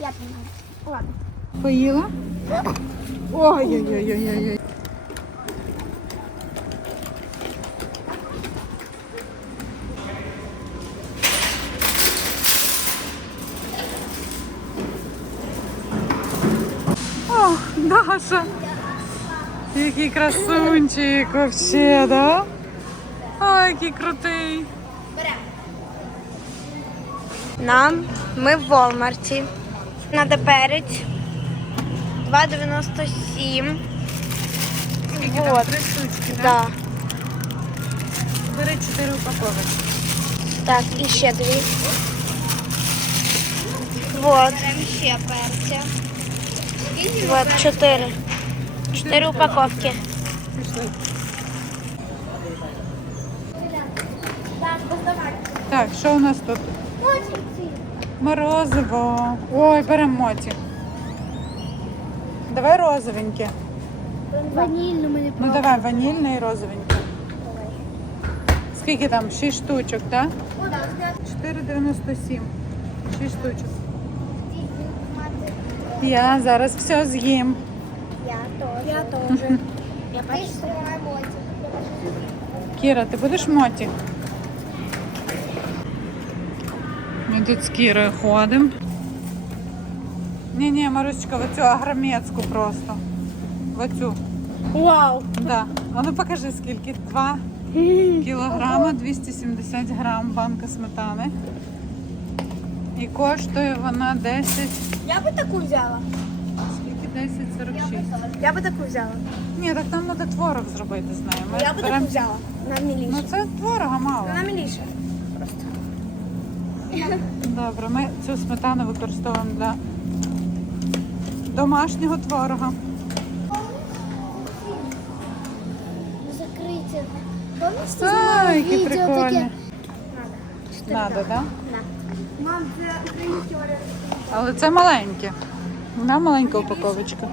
Я понимаю. Ладно. Поїла? Ой-ой-ой-ой-ой. О, Даша! Який красунчик вообще, да? Ой, який крутий. Нам ми в Волмарті. Надо перець. 2,97. Скільки? Вот. Три штучки, да? Да. Бери чотири упаковочки. Так, і ще дві. Вот. ще перця. Вот, чотири. Чотири упаковки. Пішли. Так, що у нас тут? Морозиво. Ой, беремо моті. Давай розовеньке. Ванільну мені Ну давай ванільне і розовеньке. Скільки там? 6 штучок, так? 4,97. 6 штучок. Я зараз все з'їм. Я теж. Я теж. Я бачу. Кіра, ти будеш моті? Ми тут з Кірою ходимо. Ні-ні, Марусечка, в оцю агромецьку просто. В оцю. Вау. Да. А ну покажи скільки. Два кілограма, 270 грам банка сметани. І коштує вона 10. Я би таку взяла. Скільки? 10,46. Я би таку взяла. Ні, так нам треба творог зробити з нею. Ми Я би берем- таку взяла. На Ну це творога мало. Вона міліше. Добре, ми цю сметану використовуємо для домашнього творога. Закрийте. Ай, які прикольні. Надо, так? Да? Мам, це український варіант. Але це маленьке. Вона маленька упаковочка.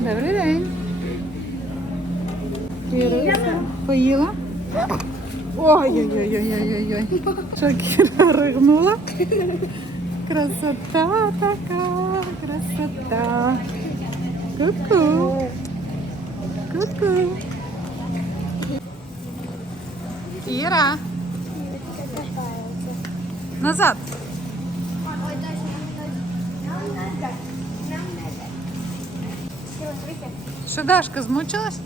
Добрий день. Поїла? Ой-ой-ой-ой-ой-ой. Що Кіра ригнула? Красота така, красота. Ку-ку. Ку-ку. Кіра, назад. Ой, точно, Нам надо. Нам надо. Смотрите. Що, Дашка, змучилась?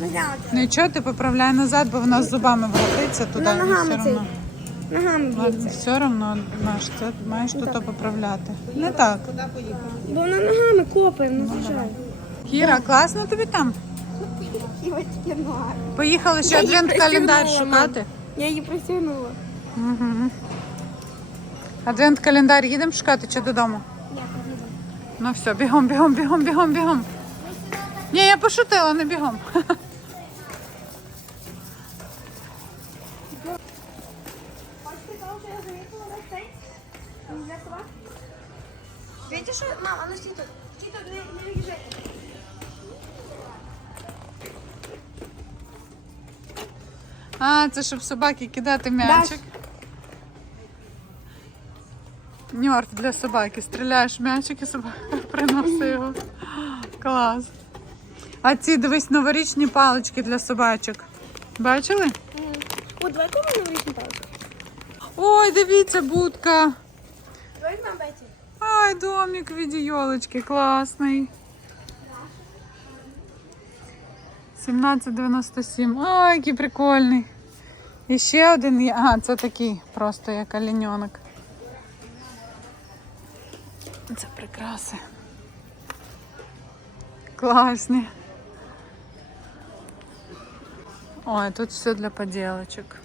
Ну, я Нічого, ти поправляй назад, бо вона з зубами вгатиться туди. І ногами все одно. Ногами б'ється. все одно маєш, це маєш тут поправляти. Не так. Бо вона ногами копає, ну звичайно. Кіра, класно тобі там? Поїхали ще адвент календар шукати. Я її простягнула. Угу. Адвент календар їдемо шукати чи додому? Ні. Ну все, бігом, бігом, бігом, бігом, бігом. Ні, я пошутила, не бігом. Мам, а ну стій тут. Стій тут, не, не від'їжджайте. А, це щоб собаки кидати м'ячик. Ньорф для собаки. Стріляєш м'ячик і собака приносить його. Клас. А ці дивись новорічні палички для собачок. Бачили? О, давай кому на вічну палку. Ой, дивіться, будка. Давай нам Беті. Ай, домик в виде елочки, классный. 17,97. Ой, який прикольний. І ще один є. Ага, це такий, просто як олененок. Це прикраси. Класні. Ой, тут все для поділочок.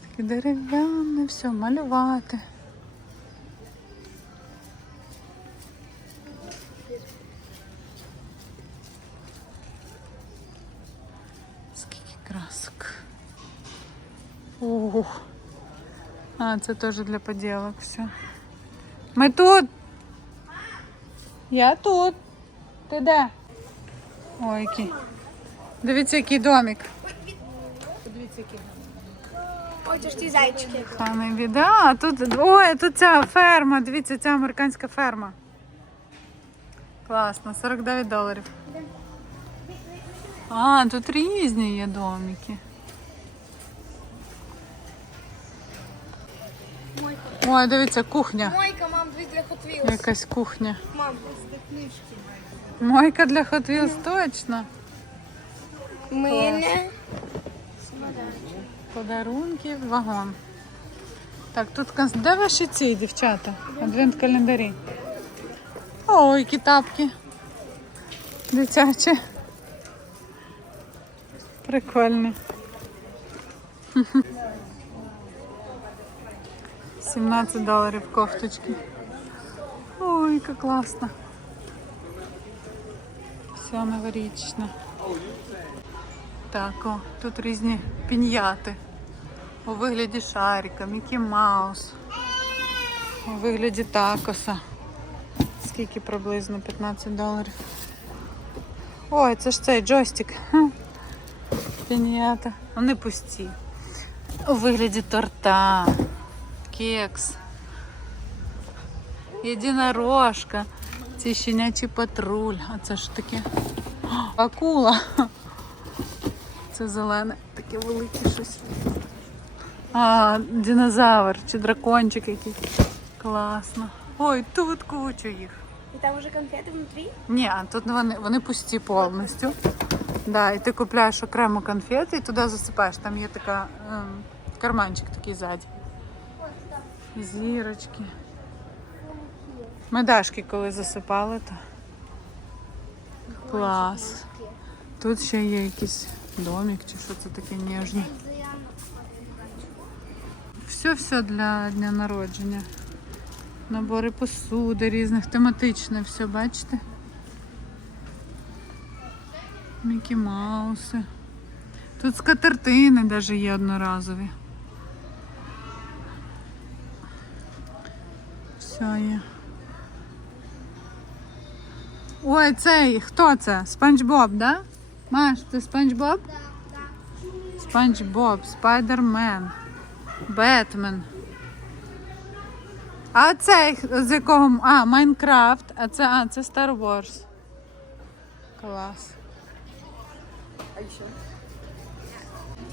Таке дерев'яне, все, малювати. Ох. А, це теж для поділок все. Ми тут. Я тут. Ти де? Ой, який. Дивіться, який домик. Подивіться, який. Ж ті зайчики. Пане біда. А тут. Ой, тут ця ферма. Дивіться, ця американська ферма. Класно, 49 доларів. А, тут різні є домики. Ой, дивіться, кухня. Мойка, мам, дві для Hot Wheels. Якась кухня. Мам, Мойка для Hot Wheels, точно. мильне. Подарунки, вагон. Так, тут де ваші ці дівчата? Адвент календарі. О, які тапки. Дитячі. Прикольні. 17 доларів кофточки. Ой, яка класна. Все новорічне. Так, о, тут різні піньяти. У вигляді шарика, Мікі Маус. У вигляді такоса. Скільки приблизно? 15 доларів. Ой, це ж цей джойстик. Ха. Піньята. Вони пусті. У вигляді торта. Кекс. Єдинорожка. Ці щенячий патруль. А це ж таке. Акула. Це зелене, таке велике щось. А, динозавр чи дракончик якийсь. Класно. Ой, тут кучу їх. І там уже конфети внутрі? Ні, тут вони, вони пусті повністю. Да, і ти купляєш окремо конфети і туди засипаєш. Там є така ем, карманчик такий ззаді. Зірочки. Медашки, коли засипали, то клас. Тут ще є якийсь домик чи що це таке ніжне. Все-все для дня народження. Набори посуди різних, тематичне все, бачите? Мікі Мауси. Тут скатертини навіть є одноразові. Все є. Ой, цей, хто це? Спанч Боб, да? Маш, це Спанч Боб? Спанч Боб, Спайдермен, Бетмен. А цей з якого. А, Майнкрафт, а це, а, це Star Wars. Клас.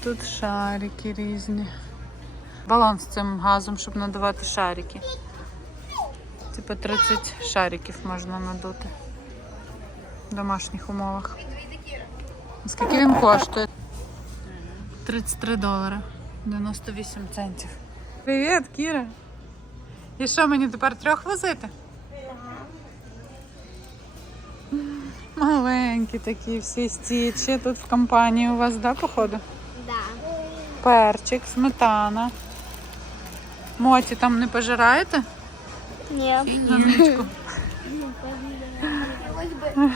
Тут шарики різні. Балон з цим газом, щоб надавати шарики. Типа 30 шариків можна надути в домашніх умовах. Скільки він коштує? 33 долари. 98 центів. Привіт, Кіра. І що мені тепер трьох возити? Маленькі такі всі стічі. Тут в компанії у вас, да, походу? Да. Перчик, сметана. Моті там не пожираєте? Ні. На нічку. Хотілось би.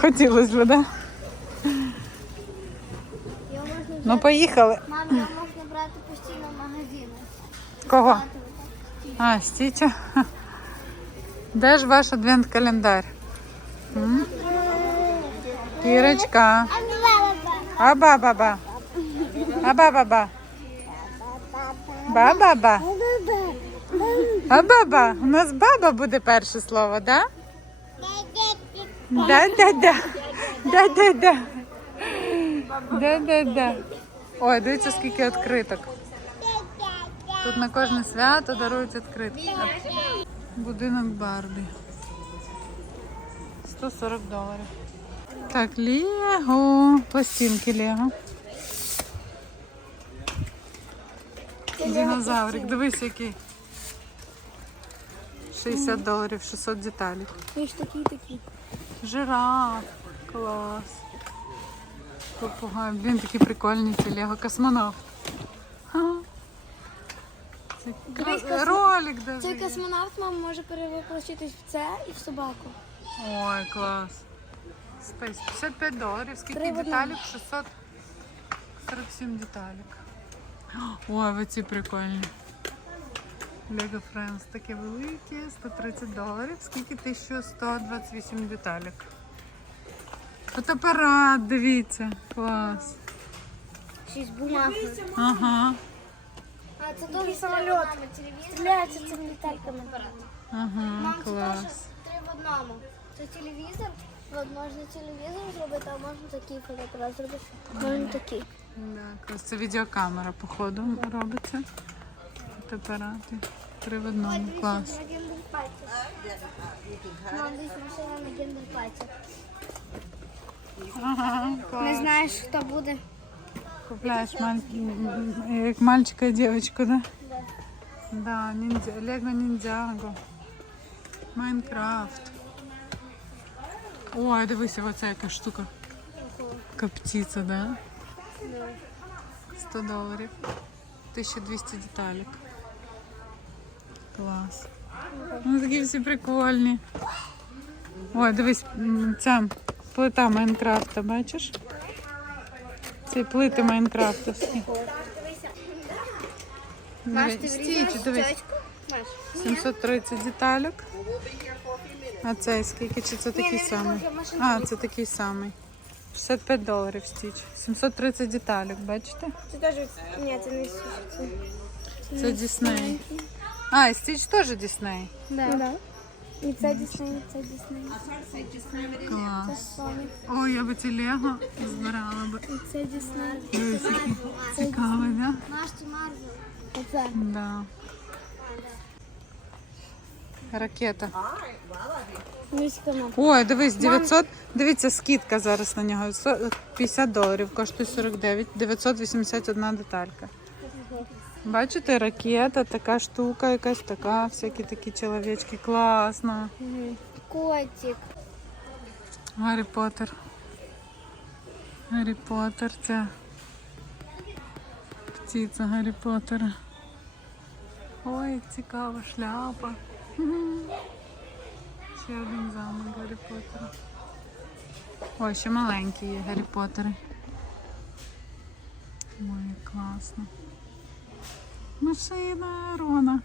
Хотілося б, да? Ну поїхали. Мам, його можна брати постійно в магазини. Кого? А, стіча. Де ж ваш адвент-календар? Кірочка. Аба-баба. Аба-баба. Ба-баба. А-баба. У нас баба буде перше слово, да? Да-да-да. Да-да-да. Да-да-да. Ой, дивіться, скільки відкриток. Тут на кожне свято дарують відкритки. Будинок Барбі. 140 доларів. Так, Лего. Пластинки Лего. Динозаврик. Дивись, який. 60 доларів, 600 деталей. Ви ж такі такі. Жираф. Клас. Попугай. Блін, такі прикольні ці Лего. Космонавт. Це Ролик даже. Цей космонавт мам може перевоплотитись в це і в собаку. Ой, клас. Спейс. 55 доларів. Скільки одному. деталек? 647 деталек. Ой, ви ці прикольні. Lego Friends таке велике, 130 доларів. Скільки 1128 деталек. Фотоапарат, дивіться. Клас. Шість бумаг. Ага. А, це теж самоліт. Стріляється цими літальками. Ага, Мам, це клас. теж три в одному. Це телевізор. От можна телевізор зробити, а можна такий фотоапарат зробити. Можна такий. Да, клас. Це відеокамера, походу, робиться. Фотоапарати. Три в одному. Клас. На гендерпаті. Мам, десь машина на гендерпаті. Ага, Не клас. знаєш, хто буде? Купляєш маль... як мальчика і дівчинку, да? Да. Да, ніндзя... Лего Ніндзяго. Майнкрафт. Ой, дивися, оця яка штука. Коптиця, да? 100 доларів. 1200 деталек. Клас. Ну такі всі прикольні. Ой, дивись, ця плита Майнкрафта, бачиш? Ці плити Майнкрафтовські. Стійте, дивись. 730 деталек. А цей скільки? Чи це такий самий? А, це такий самий. 65 доларів стіч. 730 деталек, бачите? Це теж... Ні, це не це. Це Дісней. А, і стіч теж Дісней. Да. да. І це Дісней, і це Дісней. Клас. Ой, я би ці Лего збирала би. І це Дісней. Дивись, який цікавий, да? Наш Марвел. Оце. Да. Ракета. Міська Ой, дивись, 900, дивіться, скидка зараз на нього. Со- 50 доларів, коштує 49, 981 деталька. Бачите, ракета, така штука, якась така, всякі такі чоловічки. Класно. Котик. Гаррі Поттер. Гаррі Поттер, це птиця Гаррі Поттера. Ой, цікава шляпа. Ще один замок Гаррі Поттера. Ой, ще маленькі є Гаррі Поттери. Ой, класно. Машина Рона.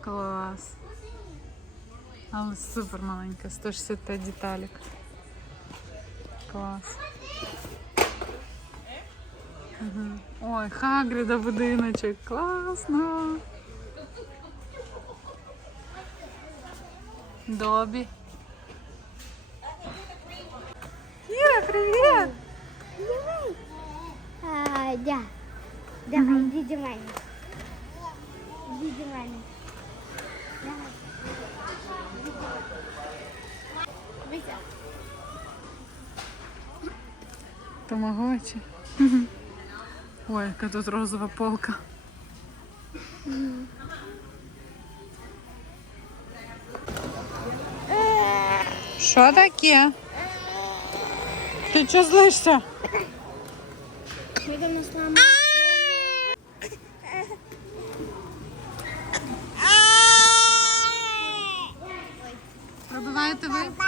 Клас. Але супер маленька, 165 деталек. Клас. Угу. Ой, Хагрида будиночок. Класно. Добі. Іра, привіт! А, да. Давай, иди до мене. Иди до мене. Давай. Витя. Тамагочі. Ой, яка тут розова полка. Що таке? Ти чого злишся? Ми нас мама. Пробиваєте ви?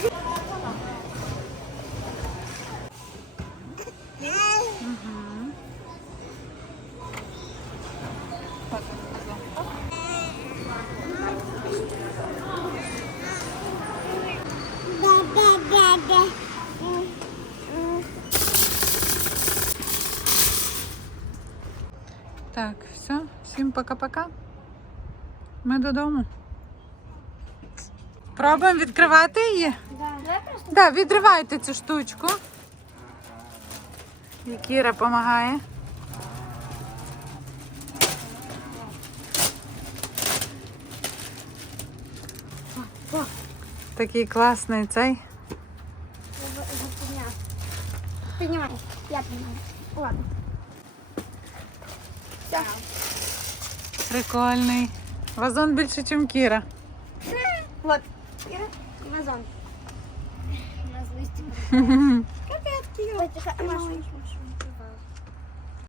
Що? Так, все. Всім пока-пока. Ми додому. Пробуємо відкривати її? Да. Да, відривайте цю штучку. І Кіра допомагає. Такий класний цей. Піднімай. Я піднімаю. Ладно. Прикольний. Вазон більше, ніж Кіра. Вот. Кира, вазон. У нас листик. Капец, Кира. Ой, тихо, Маша.